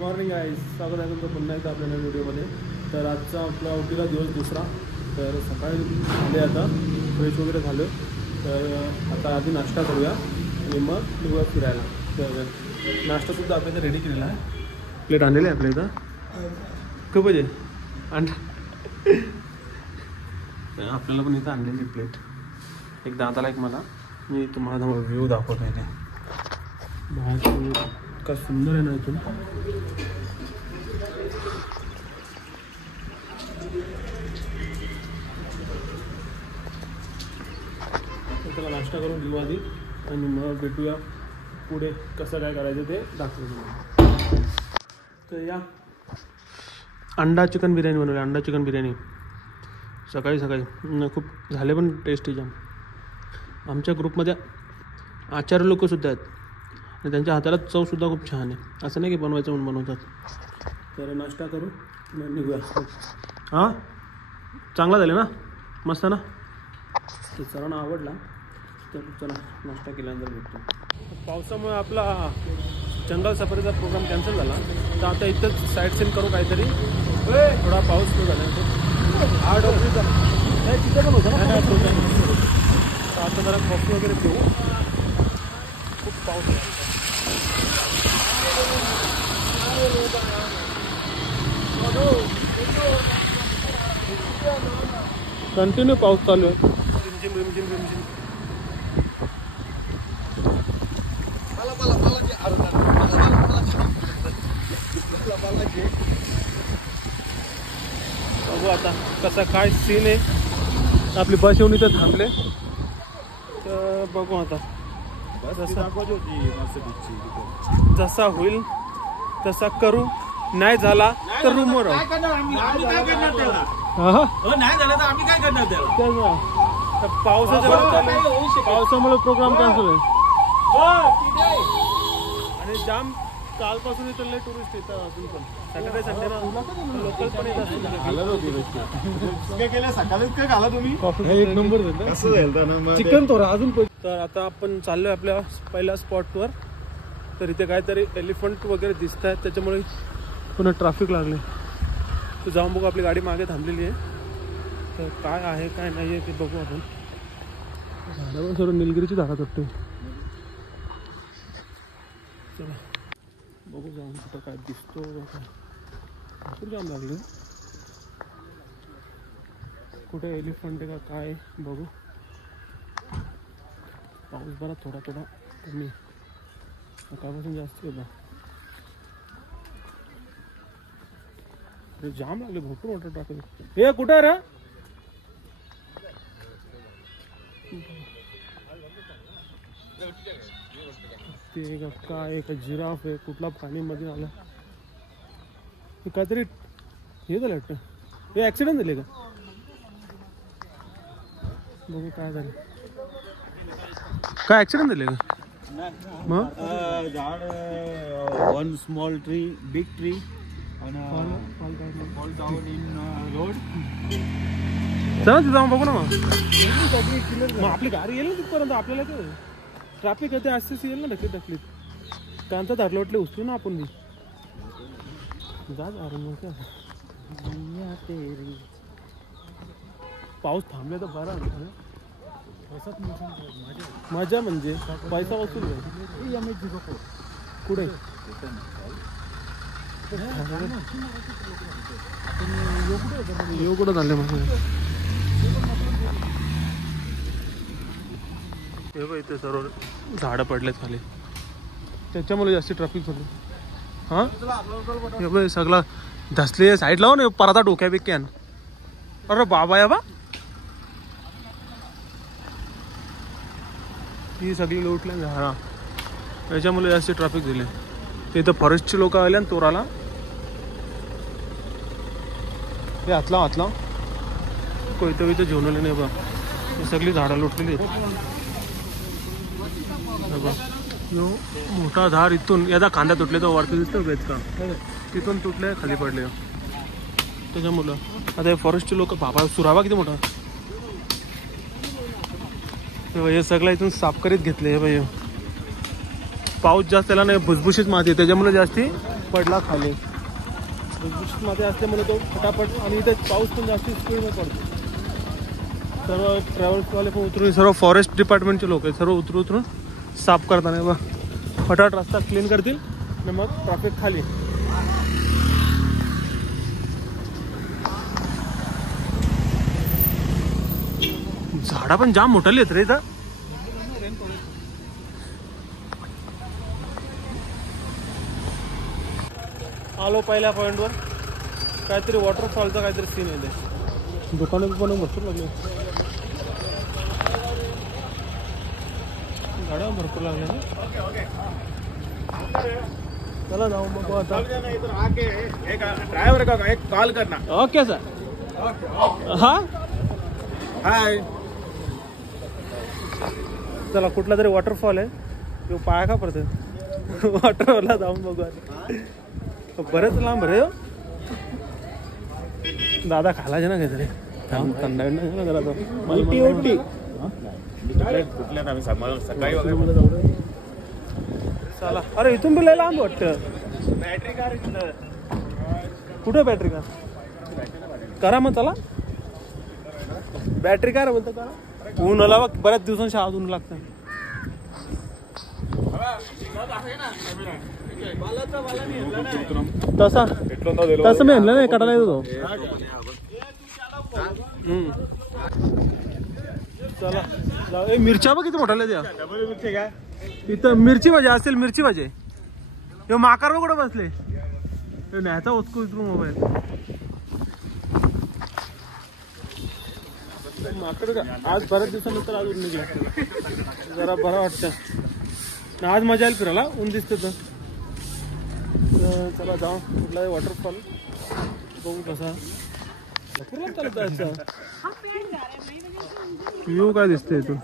Morning आहे, स्वागत आहे तुमचं पुन्हा एकदा आपल्या नवीन व्हिडिओमध्ये. तर आजचा आपला उठलेला दिवस दुसरा. तर सकाळी झाले, आता फ्रेश वगैरे झालं. तर आता आधी नाश्ता करूया आणि मग निघूया फिरायला. तर नाश्तासुद्धा आपल्याला रेडी केलेला आहे. प्लेट आणलेली आहे आपल्या इथं. खूप पाहिजे अंडा आपल्याला पण इथं आणलेली प्लेट. एक दादाला एक मला. मी तुम्हाला व्ह्यू दाखवतो आहे. बाहेर का सुंदर आहे ना इथून. त्याला नाश्ता करून घेऊ आधी आणि मग भेटूया पुढे कसं काय करायचं ते दाखवतो. तर या अंडा चिकन बिर्याणी बनवली. अंडा चिकन बिर्याणी सकाळी खूप झाले, पण टेस्टी जाम. आमच्या ग्रुपमध्ये आचार्य लोकसुद्धा आहेत आणि त्यांच्या हाताला चवसुद्धा खूप छान आहे. असं नाही की बनवायचं म्हणून बनवतात. तर नाश्ता करू निघूया. हां चांगला झाला ना, मस्त ना. तर सर्वांना आवडला. तर चला नाश्ता केल्यानंतर भेटतो. पावसामुळे आपला जंगल सफारीचा प्रोग्राम कॅन्सल झाला. तर आता इथंच साईट सीन करू काहीतरी. थोडा पाऊस सुरू झाला. 8 ऑगस्टचा तिथे पण होता ना. आता जरा कॉफी वगैरे पिऊ. खूप पाऊस कंटिन्यू पाऊस चालू आहे. रिमझिम रिमझिम रिमझिम. बघू आता कसा काय सीन आहे. आपली बस येऊन इथं थांबले. तर बघू आता जसा होईल तसा करू. नाही झाला तर रूमवर राहू. पावसामुळे प्रोग्राम कॅन्सल आहे. आणि जाम कालपासून इथले टुरिस्ट येतात अजून पण. सॅटर्डे संडे ना लोकल पण येतात. एक नंबर चिकन थोडा अजून. तर आता आपण चाललोय आपल्या पहिल्या स्पॉटवर. तर इथे काहीतरी एलिफंट वगैरे दिसत आहेत, त्याच्यामुळे पुन्हा ट्रॅफिक लागले. तर जाऊन बघू. आपली गाडी मागे थांबलेली आहे. तर काय आहे काय नाही आहे ते बघू आपण. झाडं पण सर्व निलगिरीची झाडं तुटते. चला बघू जाऊन कुठं काय दिसतो. भरपूर जाम लागले. कुठे एलिफंट आहे का काय बघू. पाऊस बरा थोडा थोडा कमी. सकाळपासून जास्त आहे बा. जाम लागले. भरपूर मोठं ट्रॅफिक. हे कुठं आहे रे. ते काय एक जिराफ आहे. कुठला पाणीमध्ये आला. हे काहीतरी हे झालं वाटतं. हे ॲक्सिडेंट झाले का बघू. काय झालं काय ॲक्सिडेंट झाले का मग. झाड one small tree big tree fall down in road. चला तिथं जाऊन बघू ना. मग आपली गाडी येईल ना तिथपर्यंत. आपल्याला ते ट्रॅफिक आहे ते असतेच येईल ना. ढकलीत कांता धरलं वाटले उचलू ना आपण बी. जा मग काय. पाऊस थांबले तर बरा. मजा म्हणजे पैसा वसूल कुठे येऊ कुठं झाले मग. हे बघ इथे सर्व झाडं पडलेत खाली, त्याच्यामुळे जास्त ट्रॅफिक झाली. हां हे बघ सगळा धसले. साईड लावून परदा डोक्या बिक्यान. अरे बाबा या बा. ही सगळी लोटल्या झाडा. त्याच्यामुळे जास्त ट्रॅफिक झाले. इथं फॉरेस्टचे लोक आले आणि तोराला हे हातला कोयतं इथं घेऊन आले नाही बा. ही सगळी झाडं लोटलेली आहेत. मोठा झाड इथून याचा कांदा तुटले. तो वरती दिसतो वेच का तिथून तुटले खाली पडले. त्याच्यामुळं आता हे फॉरेस्टचे लोक बाबा सुरावा किती मोठा. हे सगळं इथून साफ करीत घेतले. हे भाई पाऊस जास्त त्याला नाही, भुसभुशीत माती त्याच्यामुळे जास्ती पडला खाली. मध्ये असल्यामुळे तो फटाफट आणि इथे पाऊस पण जास्त स्पीडमध्ये पडतो. सर्व ट्रॅव्हल्सवाले पण उतरून सर्व फॉरेस्ट डिपार्टमेंटचे लोक आहेत सर्व उतरून साफ करताना बघ फटाफट रस्ता क्लीन करतील आणि मग ट्रॅफिक खाली. झाडा पण जाम मोठाली आहेत रे इथं. आलो पहिल्या पॉईंटवर. काहीतरी वॉटरफॉलचा काहीतरी सीन आहे. दुकानं पण भरपूर लागले. गाड्या भरपूर लागल्या ना. चला जाऊ मग आता. ड्राइवर का एक कॉल करना. Okay sir. हा हाय. चला कुठला तरी वॉटरफॉल आहे तो पाया का पडते. वॉटरफॉलला जाऊन बघू आता. बरेच लांब रे. दादा खालाचे ना काहीतरी थंडा ना जरा तो. सकाळी चला. अरे इथून बी लय लांब वाटतं. बॅटरी कार कुठे बॅटरी कार करा मग. चला बॅटरी कार बोलतो करा. ऊन आला बघ बऱ्याच दिवसांनी आज ऊन लागतं. तसं मी आणलं नाही कटाला येतो. चला जाऊ. मिरच्या बघ किती मोठ्या द्या. इथं मिरची भाजी असेल. मिरची भाजी हे माकार कुठं बसले. न्यायचा उचकू इथून मोबाईल. माकड का आज बऱ्याच दिवसानंतर आज ऊन निघला जरा बरं वाटतं. आज मजा येईल फिरायला. ऊन दिसतं तर. चला जाऊ कुठला वॉटरफॉल बघू कसा. चालत जायचं. व्ह्यू काय दिसतंय इथून.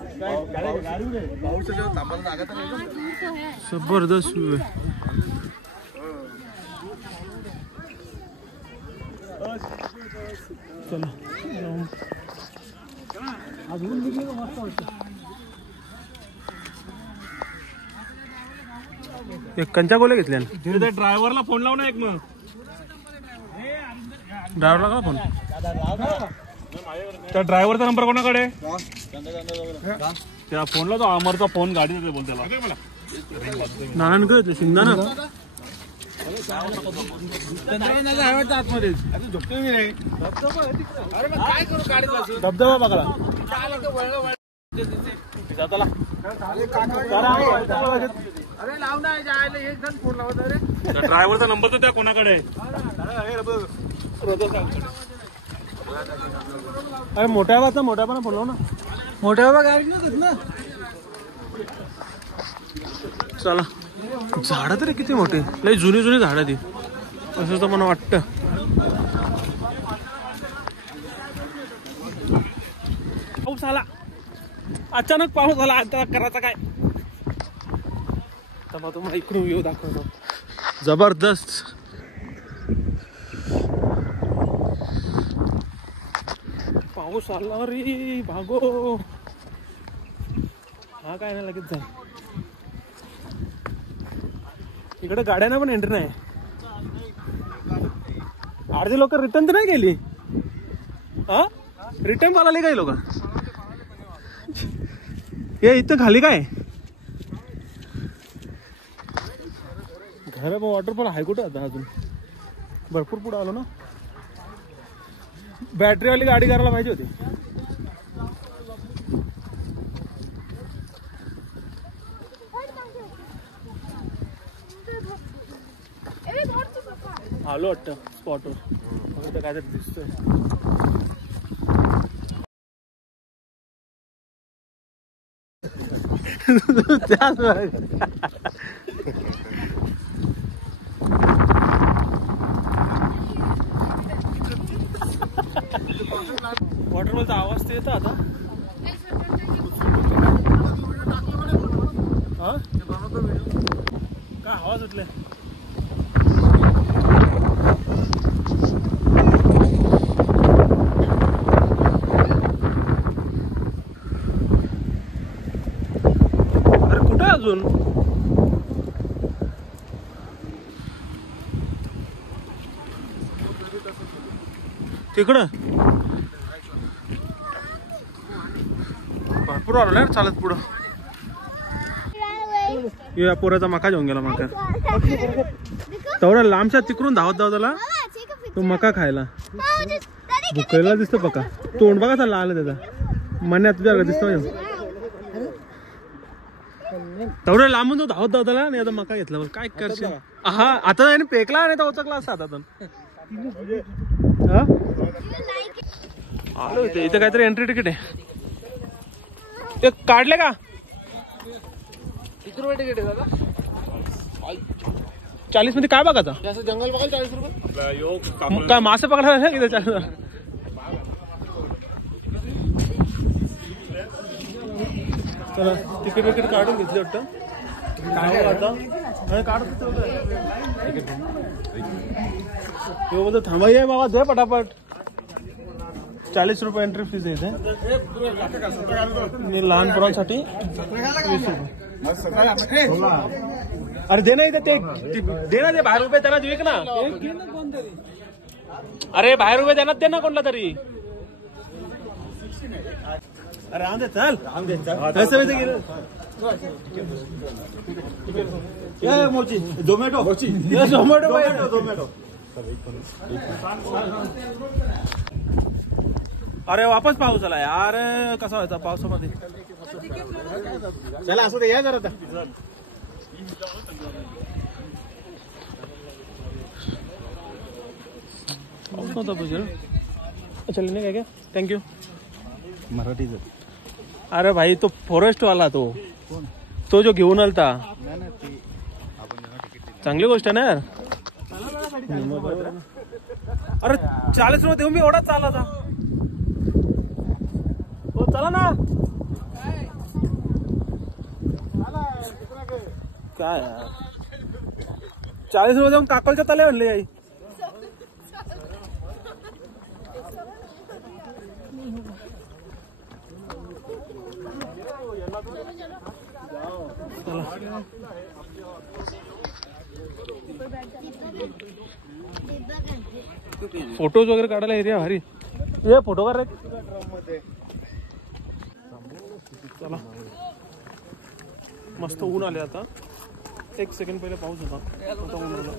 जबरदस्त व्ह्यू आहे. चला जाऊ. अजून निघले मस्त वाटतं. एक कंचा गोले घेतल्या. ड्रायव्हरला फोन लाव ना एक. मग ड्रायव्हरला का फोन. त्या ड्रायव्हरचा नंबर कोणाकडे. त्या फोनला तो अमरचा फोन गाडी बोल त्याला. नारायण घेतले शिंगदाणा. आतमध्ये धबधबा बघायला. ड्रायव्हरचा नंबर तर त्या कोणाकडे. अरे मोठ्या पण बोलव ना. मोठ्या गाडी ना. चला. झाडं तरी किती मोठे. लय जुनी झाडं ती असं तर मला वाटतं. पाऊस आला. अचानक पाऊस आला. आता करायचा काय. तर तुम्हाला इकडून व्ह्यू दाखवतो. जबरदस्त. पाऊस आला रे भागो. हा काय नाही लगेच जाईल. इकडे गाड्यांना पण एंट्री नाही. अर्धी लोक रिटर्न तर नाही गेली. हा रिटर्न बोलाले काही लोक. हे इथं खाली काय घर वॉटरफॉल आहे कुठं. आता अजून भरपूर पुढे आलो ना. बॅटरीवाली गाडी करायला पाहिजे होती. आलो वाटतं स्पॉटवर. काय तर दिसतोय. वॉटरफॉलचा आवाज तर येतो आता. हा काय आवाज उठले. अरे कुठे अजून. तिकडं भरपूर आलो ना चालत पुढं. या पोराचा मका घेऊन गेला मका. तेवढा लांबच्या तिकडून धावत त्याला तो मका खायला. भुकेला दिसतो बघा. तोंड बघा चालला आलं त्याचा. मन्या तुझ्या दिसतो तेवढं लांबून तो धावत त्याला आणि आता मका घेतला. काय करशील. हा आता त्याने पेकला आणि तो उचकला असता हातातून. आलो इथे. इथे काहीतरी एंट्री तिकीट आहे. ते काढले का. किती रुपये तिकीट आहे दादा. 40 मध्ये काय बघायचा. जंगल बघायला 40 रुपये. काय मासे पकडायला किती 40. चला तिकीट विकीट काढून घेतले वाटतं. काय आता काढत थांबाई आहे बाबा. दे पटापट. 40 रुपये एंट्री फीज आहे लहान पोरांसाठी. 20 रुपये. अरे दे ना इथे ते दे ना. ते बाहेर रुपये त्यांना विक ना. अरे बाहेर रुपये त्यांना दे ना कोणला तरी. अरे आमदे चल. कसं माहिती गेलं. मोची झोमॅटो. झोमॅटो. अरे वापस पाऊस आला यार. कसा व्हायचा पावसामध्ये. चला असं ते या जरा. पाऊस नव्हता तुझ्या. चल काय क्या. थँक्यू. मराठी. अरे भाई तो फॉरेस्ट वाला तो जो घेऊन आलता. चांगली गोष्ट आहे ना यार. अरे 40 रुपये देऊन मी एवढाच चालला था. हो चला ना. काय 40 रुपये देऊन काकलच्या तले आणले आई. फोटोज वगैरे काढायला एरिया भारी. ये फोटो काढ रे. चला मस्त ऊन आले आता. 1 सेकंड पहिले पाऊस होता. आता ऊन आला.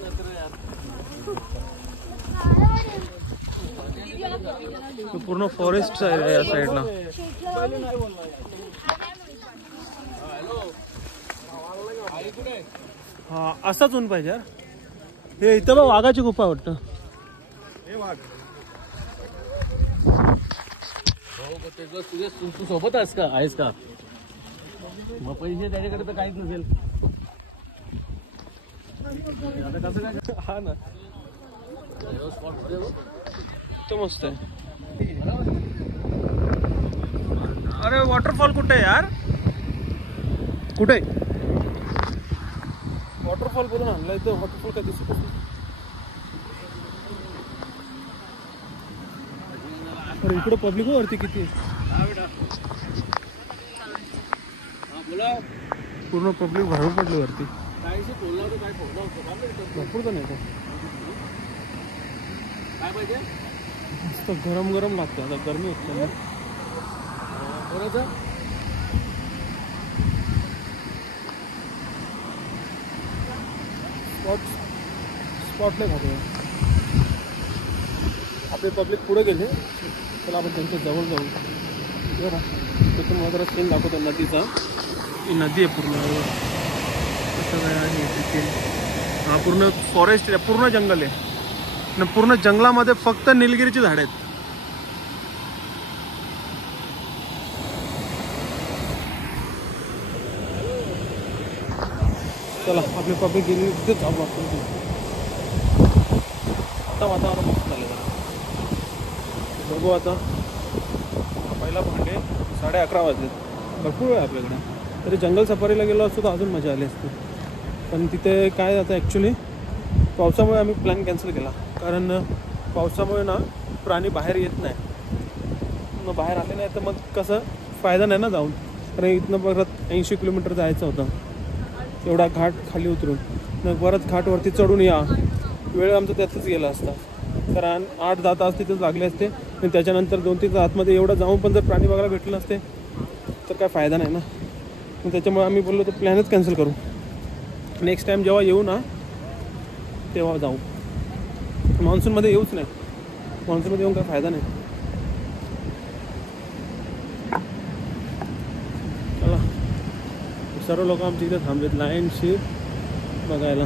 पूर्ण फॉरेस्ट आहे या साईडला. हा असाच ऊन पाहिजे यार. हे इथं बघ वाघाची गुफा वाटतं. तू सोबत आहेस का. मग पैसे त्याच्याकडे तर काहीच नसेल. आता कसं काय. हा ना तो मस्त आहे. अरे वॉटरफॉल कुठे आहे यार. कुठे वॉटरफॉल बोलून आणला. इथं वॉटरफॉल काय दिसत. अरे इकडे पब्लिक वरती किती. पूर्ण पब्लिक भरून पडली वरती. भरपूर पण येतो. मस्त गरम गरम लागतं. आता गरमी होते ना. स्पॉटला खातो. आपले पब्लिक पुढे गेले. चला आपण त्यांच्या जवळ जाऊ. बरं तिथून मला जरा सीन दाखवतो नदीचा. ही नदी आहे पूर्ण. कसं काय आहे तिथे. हा पूर्ण फॉरेस्ट आहे. पूर्ण जंगल आहे. आणि पूर्ण जंगलामध्ये फक्त निलगिरीची झाडं आहेत. चला आपले पब्लिक गेली तिथे जाऊ आपण. आता वातावरण मस्त झालं. बघू आता. पहिला भांडे 11:30 वाजले. भरपूर आहे आपल्याकडे. तरी जंगल सफारीला गेलो असतो तर अजून मजा आली असती. पण तिथे काय जातं ॲक्च्युली पावसामुळे आम्ही प्लॅन कॅन्सल केला. कारण पावसामुळे ना प्राणी बाहेर येत नाही. मग बाहेर आले नाही तर मग कसं फायदा नाही ना जाऊन. कारण इथनं परत 80 किलोमीटर जायचं होतं. एवढा घाट खाली उतरून मग परत घाटवरती चढून या. वेळ आमचा त्यातच गेला असता. कारण 8-10 तास तिथेच लागले असते आणि त्याच्यानंतर 2-3 तास आतमध्ये एवढं जाऊन पण जर प्राणी बघायला भेटलं नसते तर काय फायदा नाही ना. मग त्याच्यामुळे आम्ही बोललो तर प्लॅनच कॅन्सल करू. नेक्स्ट टाईम जेव्हा येऊ ना तेव्हा जाऊ. मान्सूनमध्ये येऊच नाही. मान्सूनमध्ये येऊन काय फायदा नाही. चला सर्व लोक आमच्या इथे थांबलेत लाईनशी बघायला.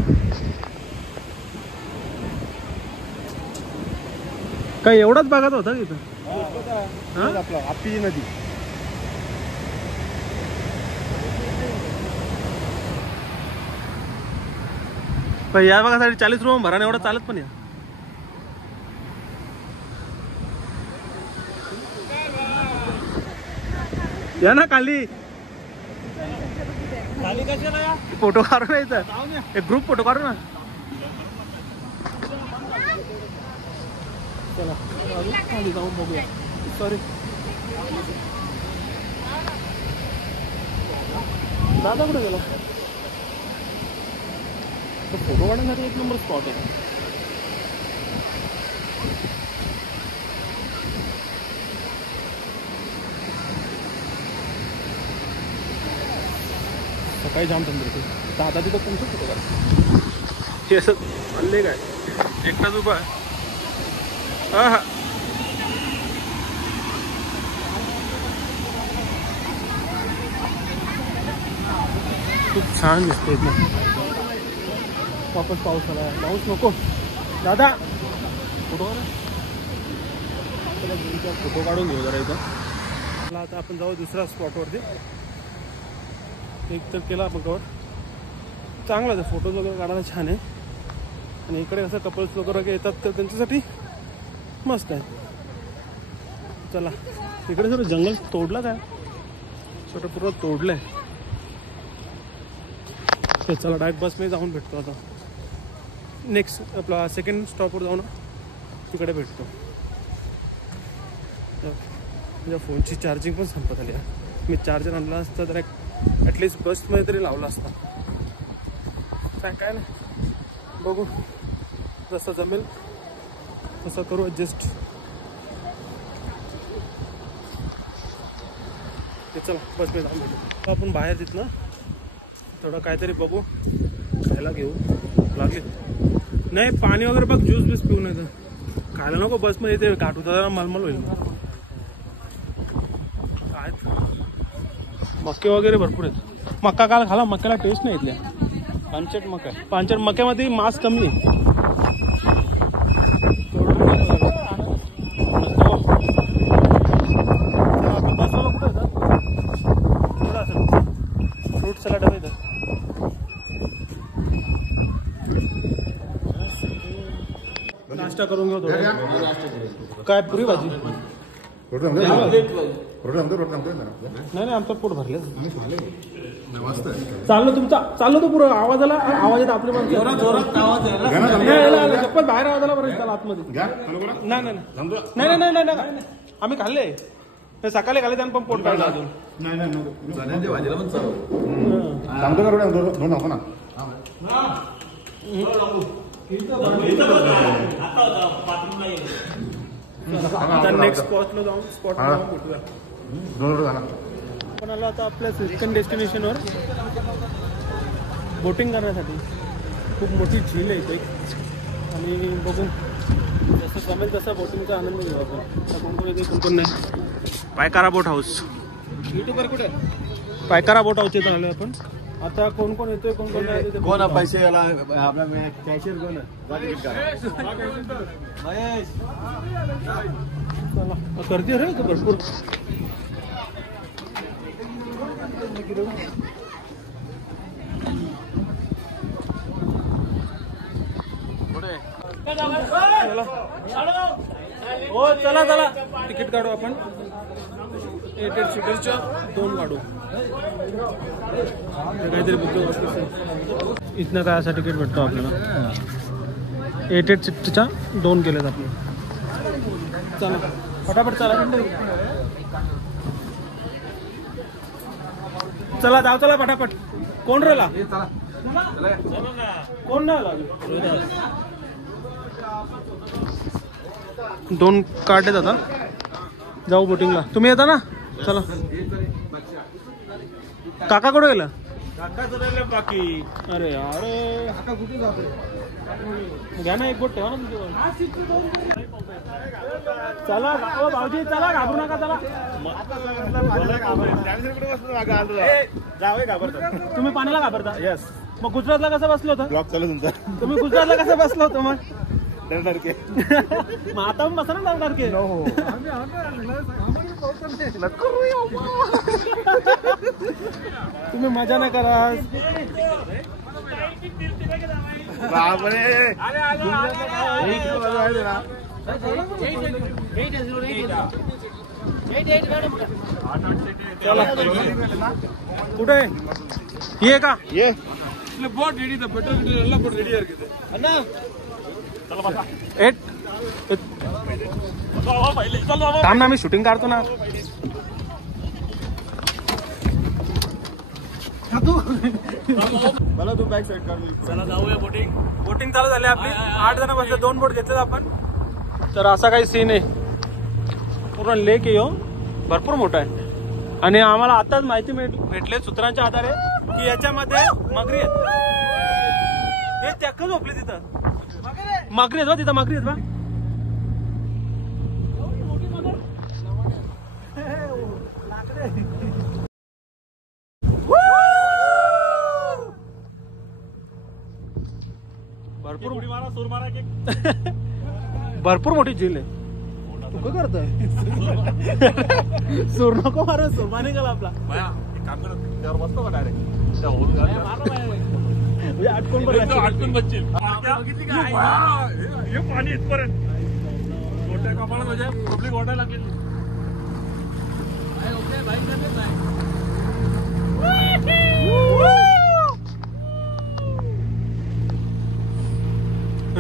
काय एवढाच बघत होता तिथं? आपला आपी नदी. पण या बघासाठी 40 रुपये भरा एवढं चालत पण या ना खाली कशाला फोटो काढू ना इथं. एक ग्रुप फोटो काढू ना. चला खाली जाऊन बघूया. सॉरी दादा कुठे गेला? फोटो काढण्यासाठी एक नंबर स्पॉट आहे. सकाळी जाम थंडी होती. दादा तिथं कोणतं फोटो काढ हे असं हल्ले काय एकटाच उभा आहे. हा हा खूप छान दिसते ना. वापस पाऊस आला. पाऊस नको दादा. फोटो फोटो काढून घेऊ जरा इथं. आता आपण जाऊ दुसऱ्या स्पॉटवरती. एक तर केला आपण कवर. चांगला आहे फोटोज वगैरे काढायला छान आहे. आणि इकडे कसं कपल्स वगैरे येतात तर त्यांच्यासाठी मस्त आहे. चला इकडे सर जंगल तोडलं काय छोटं पूर्ण तोडलं आहे. चला डायरेक्ट बसमध्ये जाऊन भेटतो आता. नेक्स्ट आपला सेकंड स्टॉपवर जाऊ ना तिकडे भेटतो. माझ्या फोनची चार्जिंग पण संपत आली आहे. मी चार्जर आणला असता तर ॲटलिस्ट बसमध्ये तरी लावला असता. काय नाही बघू जसं जमेल तसं करू ॲडजस्ट. चला बसमध्ये जाऊन भेटू. आपण बाहेर तिथनं थोडं काहीतरी बघू खायला घेऊ लागले. नाही पाणी वगैरे बघ ज्यूस बीस पिऊ नये तर खायला नको. बसमध्ये ते काटू तर मलमल होईल. काय मक्के वगैरे भरपूर आहेत. मक्का काल खाला. मक्याला टेस्ट नाही इथल्या. पानचट मका. पानचट मक्यामध्ये मांस कमी आहे. बसवाला कुठं येतात कुठं असेल फ्रूट सलाड हवे येतात. नाश्ता करून घेऊ थोडं. काय पुरी भाजी? नाही आमचं पोट भरलं. चाललो तुमचा चाललो तो पुरं आवाज आला. आवाज येत आपली माणसं चप्पल बाहेर आवाज आला बरं त्याला आतमध्ये. नाही आम्ही खाल्ले सकाळी खाल्ले त्यानं पण पोट काढलं अजून. नेक्स्ट स्पॉटला जाऊन भेटूया. आपण आलो आता आपल्या सेकंड डेस्टिनेशनवर बोटिंग करण्यासाठी. खूप मोठी झील आहे इथे आणि बघू जसं जमेल तसा बोटिंगचा आनंद घेऊ आपण. कोण कोण येते कोण कोण नाही. पायकारा बोट हाऊस युट्यूबर कुठे? पायकारा बोट हाऊस येतो आलो आपण. आता कोण कोण येतोय कोण कोण नाही. कोण पैसे आपला कॅशियर कोण चला गर्दी रे भरपूर. हो चला चला तिकीट काढू आपण. 8 सीटरच्या 2 काढू. काहीतरी बुकिंग इथनं काय असा तिकीट भेटतो आपल्याला. 8 सीटरच्या 2 केलेत आपले. चला फटाफट चला. चला जाऊ चला फटाफट. कोण राहिला? कोण नाही आला? 2 काढलेत आता. जाऊ बोटिंगला. तुम्ही येता ना? चला. काका कुठे गेला? बाकी अरे यार काका कुठे जातो? घ्या ना एक बोट ठेवा ना तुमच्यावर. चला भाऊजी चला, घाबरू नका. चला तुम्ही पाण्याला घाबरता? यस. मग गुजरातला कसं बसलो होतं? ब्लॉक चालू तुमचा. तुम्ही गुजरातला कसं बसलो होतं मग? डरके मग आता पण बसा ना डरके. तुम्ही मजा नाही करा. बापरे कुठे ये का? ये बोट रेडी पेट्रोल बोट रेडी अण्णा थांब ना, मी शूटिंग काढतो ना. मला तू बॅक साईड काढ. चला जाऊया बोटिंग. बोटिंग चालू झाली आपली. 8 जण बसले. 2 बोट घेतलेत आपण. तर असा काही सीन आहे. पूर्ण लेक आहे, भरपूर मोठा आहे. आणि आम्हाला आताच माहिती भेटले सूत्रांच्या आधारे की याच्यामध्ये मगरी आहेत. हे चक्क झोपले तिथं. मगरी आहेत बा तिथं. मगरी आहेत बा. भरपूर मोठी झील आहे. तू काय करतोय? सूर नको मारा. सुरमा निघाला आपला. आटकून बसशील. पाणी इथपर्यंत मोठ्या कपाळात म्हणजे पब्लिक वाटायला लागेल.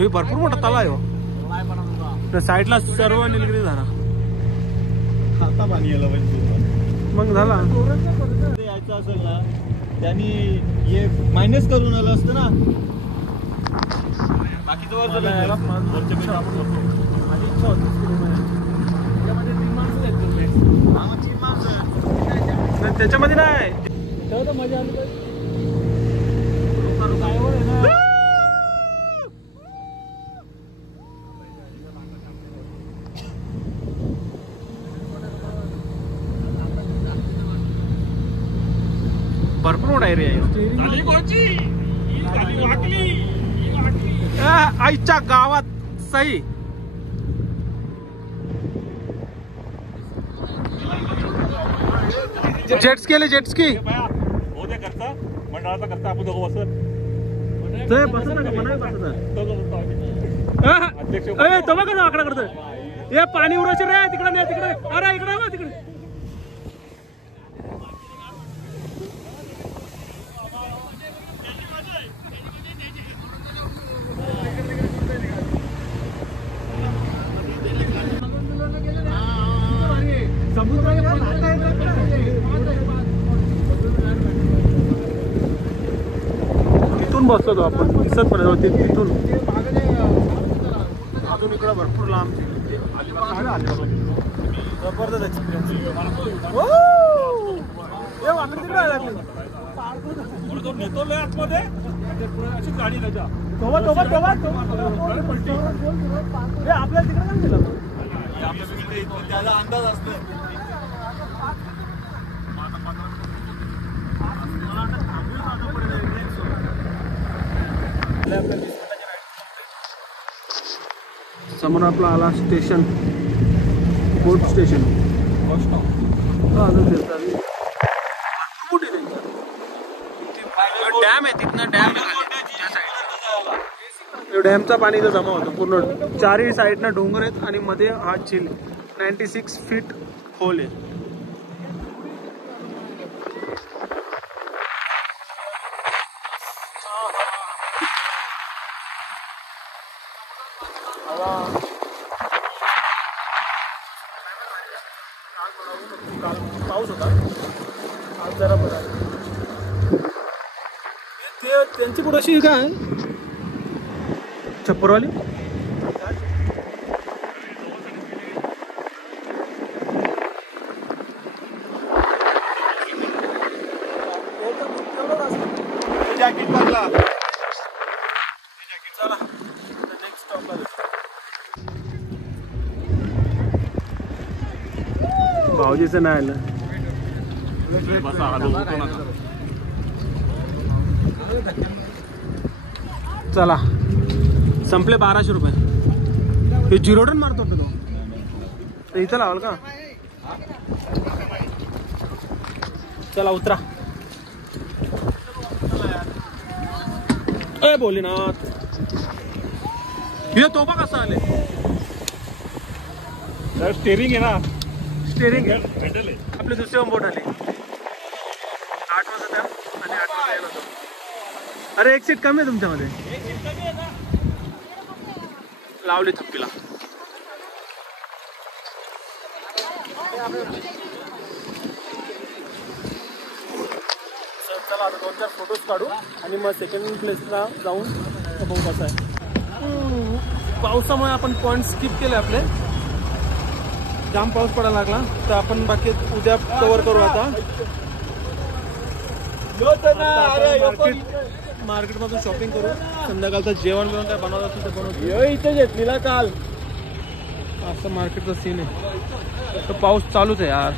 भरपूर मोठा तलाव आहे. साईडला सर्व निलगिरी झाला. आता पाणी यायला पाहिजे. मग झाला. यायचं असेल ना त्यांनी हे मायनस करून आलं असतं ना. बाकीचं वर माझी इच्छा होती त्याच्यामध्ये नाही. मजा आली. भरपूर मोठा एरिया आहे. आईच्या गावात सही. जेट्सकी आले. जेट्सकी करता मंडळाचा करता आपण दोघं बसत. तो बघ कसा आकडा करतोय. हे पाणी उरायचे रे. तिकडे नाही तिकडे. अरे इकडे तिकडे. तिथून बसतो तो आपण. दिसत पण तिथून अजून इकडं भरपूर लांब. जबरदस्त एक्सपिरियन्स. नेतो लय आतमध्ये अशी गाडी त्याच्या आपल्या तिकडे काय दिलं. त्याला अंदाज असतो. समोर आपला आला स्टेशन. बोट स्टेशन. डॅम आहे तिथनं. डॅम डॅमचा पाणी इथं जमा होतं पूर्ण. 4ही साईडनं डोंगर आहेत आणि मध्ये हा झील. 96 फीट खोल आहे. पाऊस होता आज जरा बरा. त्यांची कुठशी काय छप्परवाली चला नेक्स्ट स्टॉप आलं. भाऊजीचं नाही आलं. चला संपले 1200 रुपये. हे जिरोडन मारतो तो इथं लावाल का. चला उतरा. ए भोलेनाथ हे तोफा कसा आले. स्टेरिंग आहे ना. स्टेरिंग आपले दुसरे बोट आले. 8 वाजता त्या आणि 8 वाजता येणार होतो. अरे एक सीट कमी आहे तुमच्यामध्ये. लावली थप्पीला. चला आता 2-4 फोटोज काढू आणि मग सेकंड प्लेसला जाऊन बघू कसं आहे. पावसामुळे आपण पॉइंट स्किप केले आपले. जाम पाऊस पडायला लागला तर आपण बाकी उद्या कव्हर करू. आता मार्केटमधून शॉपिंग करू. संध्याकाळचं जेवण बिवण काय बनवत असेल ते बनवतो. इथे घेतलेला काल. असं मार्केटचा सीन आहे. तर पाऊस चालूच आहे यार.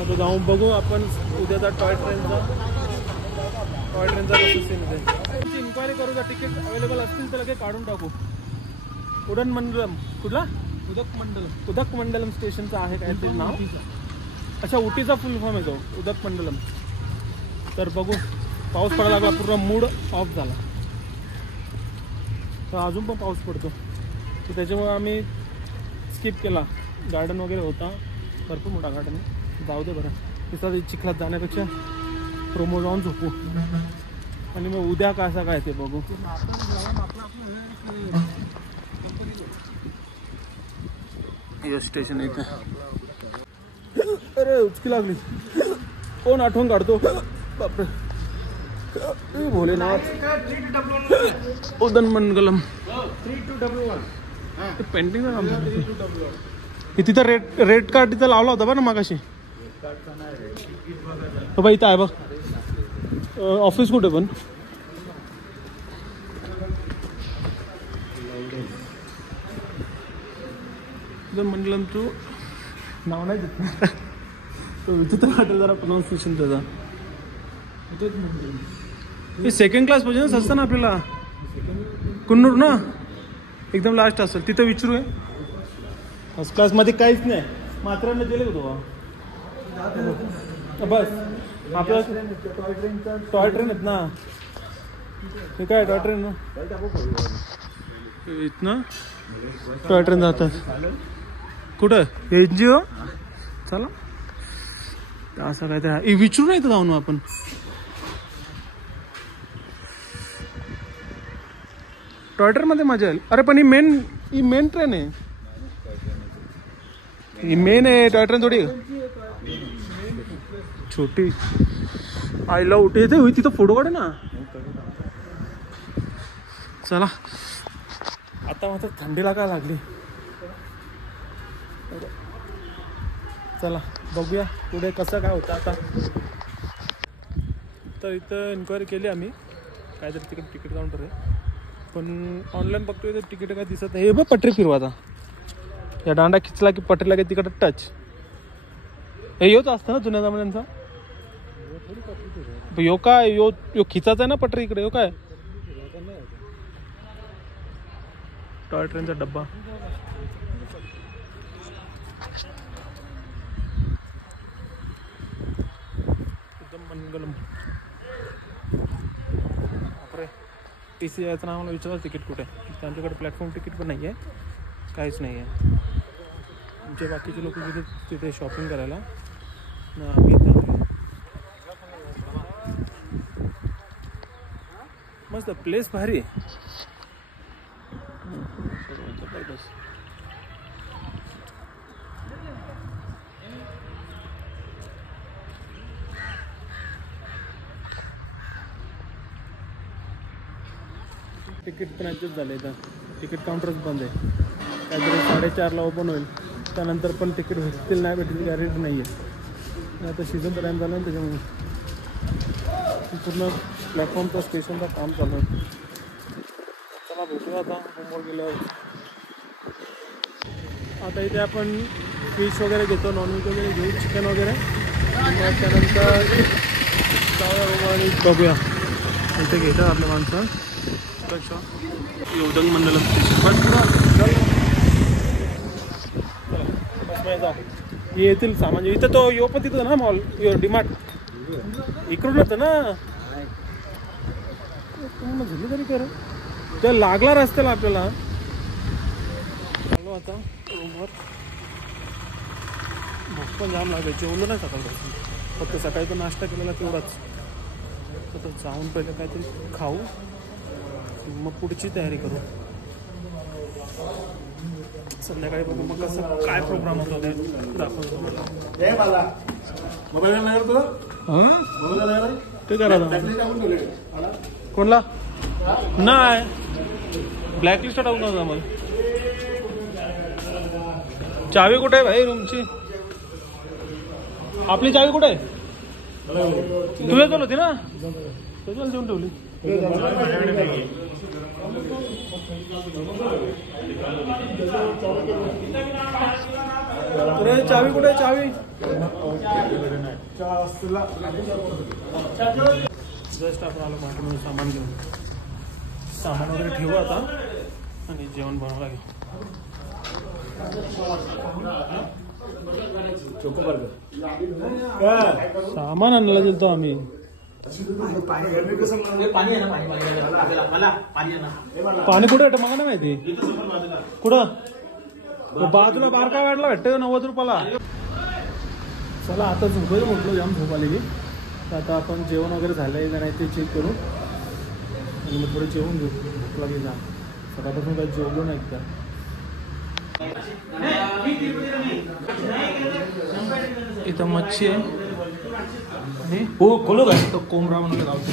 आता जाऊन बघू आपण उद्याचा टॉय ट्रेनचा कसं सीन आहे. इन्क्वायरी करू. का तिकीट अवेलेबल असतील तर लगेच काढून टाकू. उडन मंडलम कुठला उदक मंडलम स्टेशनचं आहे काहीतरी नाव. अच्छा उटीचा फुल फॉर्म आहे तो उदक मंडलम. तर बघू. पाऊस पडायला लागला. पूर्ण मूड ऑफ झाला. तर अजून पण पाऊस पडतो तर त्याच्यामुळे आम्ही स्किप केला. गार्डन वगैरे होता भरपूर मोठा गार्डन आहे. जाऊ दे बरं. तिथं चिखलात जाण्यापेक्षा प्रोमो जाऊन झोपू आणि मग उद्या कसं काय ते बघू. स्टेशन इथे. अरे उचकी लागली. कोण आठवण काढतो. बापरे भोलेनाथ. उदन मंगलम पेंटिंग तिथं रेड कार्ड तिथं लावला होता बरं ना मागाशी. बाबा इथं आहे बघ. ऑफिस कुठे पण. मंडलम तू नाव नाही देत. तो विचित्र वाटेल जरा प्रोनाऊन्सिएशन त्याचा. हे सेकंड क्लास पाहिजे ना असतं ना आपल्याला. कुन्नूर ना एकदम लास्ट असेल तिथं विचारू आहे. फर्स्ट क्लासमध्ये काहीच नाही. मात्रांना दिले का तो बस. आपलं टॉय ट्रेन आहेत ना. हे काय टॉय ट्रेन ना इथनं टॉय ट्रेन जातात. कुठं NGO. चला असं काय ते विचारू नाही तर जाऊन आपण. टॉय ट्रेन मध्ये मजा येईल. अरे पण ही मेन ट्रेन आहे. ही मेन आहे. टॉय ट्रेन थोडी छोटी. आईला उठे येते होई तिथं फोटो काढे ना. चला आता मात्र थंडी लागायला लागली. चला बघूया पुढे कसं काय होतं आता. तर इथं इन्क्वायरी केली आम्ही. काहीतरी तिकीट काउंटर आहे पण ऑनलाईन बघतोय तर तिकीट काय दिसत नाही. हे बघ पटरी फिरवा. आता या दांडा खिचला की पटरीला की तिकडं टच. हे योच असतं ना जुन्या जमान्यांचा. यो काय यो खिचाचा आहे ना पटरी इकडे. यो काय टॉय ट्रेनचा डब्बा. एकदम मंगलम. बापरे TC यायचं ना आम्हाला विचारा तिकीट कुठे. आमच्याकडे प्लॅटफॉर्म तिकीट पण नाही आहे. काहीच नाही आहे. आमचे बाकीचे लोक गेले तिथे शॉपिंग करायला. आम्ही मस्त प्लेस भारी आहे. जबरदस्त. तिकीट पण ॲडजस्ट झालं. इथं तिकीट काउंटरच बंद आहे. काहीतरी 4:30ला ओपन होईल. त्यानंतर पण तिकीट भेटतील नाही भेटतील गॅरंटी नाही आहे. आता सीझन तर टाईम झाला ना त्याच्यामुळे. पूर्ण प्लॅटफॉर्मचा स्टेशनचं काम चालू आहे. चला भेटूया आता होमवर्क गेल्यावर. आता इथे आपण फिश वगैरे घेतो, नॉनव्हेज वगैरे घेऊ, चिकन वगैरे. मग त्यानंतर जाऊया आणि बघूया इथे घेतात आपल्या माणसं. योजन मंडळ हे येतील सामान. इथं तो यो पण तिथं ना मॉल डीमार्ट इकडून होतं ना. झाली तरी कर त्या लागला रस्त्याला आपल्याला. चालू आता रूमवर. भूक पण जाम लागली, जेवलो नाही सकाळपासून. फक्त सकाळी तो नाश्ता केलेला तेवढाच. तर जाऊन पहिले काहीतरी खाऊ, मग पुढची तयारी करू. संध्याकाळी बघू मग कसं काय प्रोग्राम होतो ते दाखवतो मला. ते करा कोणला नाही ब्लॅकलिस्ट टाकून नव्हता मग. चावी कुठे आहे भाई रूमची? आपली चावी कुठे आहे? तुझ्या चालू होती ना, त्याच्याला देऊन ठेवली. अरे चावी कुठे आहे? चावी जस्ट आपण आलो मार्केटमध्ये सामान घेऊन. सामान वगैरे ठेवू आता आणि जेवण बनवायला घेऊ. सामान आणला गेलतो आम्ही. पाणी कुठे भेटतं मला नाही माहिती. कुठं बाजूला बारका वाटला भेटतं 90 रुपयाला. चला आता झोपायचं म्हटलं, जाम झोप आलेली. तर आता आपण जेवण वगैरे झालंय का नाही ते चेक करू आणि मग थोडं जेवण घेऊ. भूक लागली जा. सकाळपासून काही जेवलो नाही का. इथं मच्छी आहे आणि हो खोलो काय तो कोंबडा म्हणून गावतो.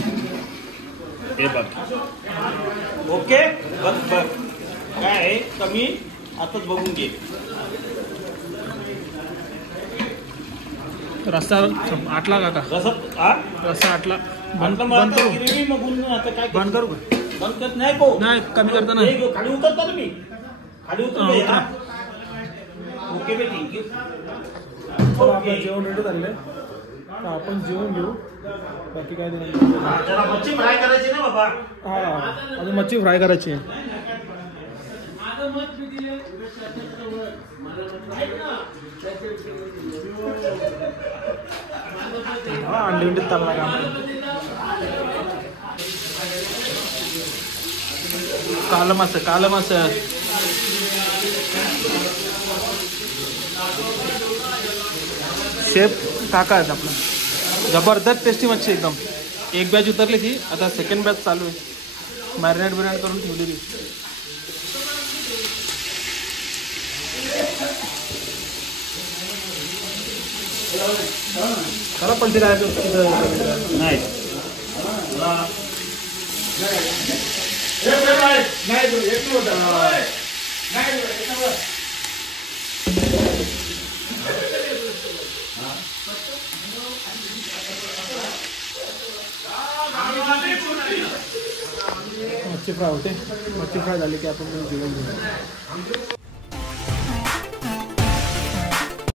हे बघ ओके बघ बघ काय आहे कमी आताच बघून घे. रस्ता आटला काका. रस्ता आटला. बंद करू बंद करू बंद करत नाही को नाही कमी करताना खाली उतरता तुम्ही खाली उतरता. ओके बे थँक्यू. आपलं जेवण रेडी झालेलं आहे तर आपण जेवण घेऊ. बाकी काय देणार. मच्छी फ्राय करायची ना बाबा. हा अजून मच्छी फ्राय करायची आहे. अंडी अंडी तळला का कालं मास शेफ काका आहेत आपला. जबरदस्त टेस्टी मच्छी एकदम. एक बॅच उतरली थी, आता सेकंड बॅच चालू आहे. मॅरिनेट करून ठेवलेली. चला पलटी राहायचं नाही. मच्छी फ्राय होते. मच्छी फ्राय झाली की आपण जेवण घेऊ.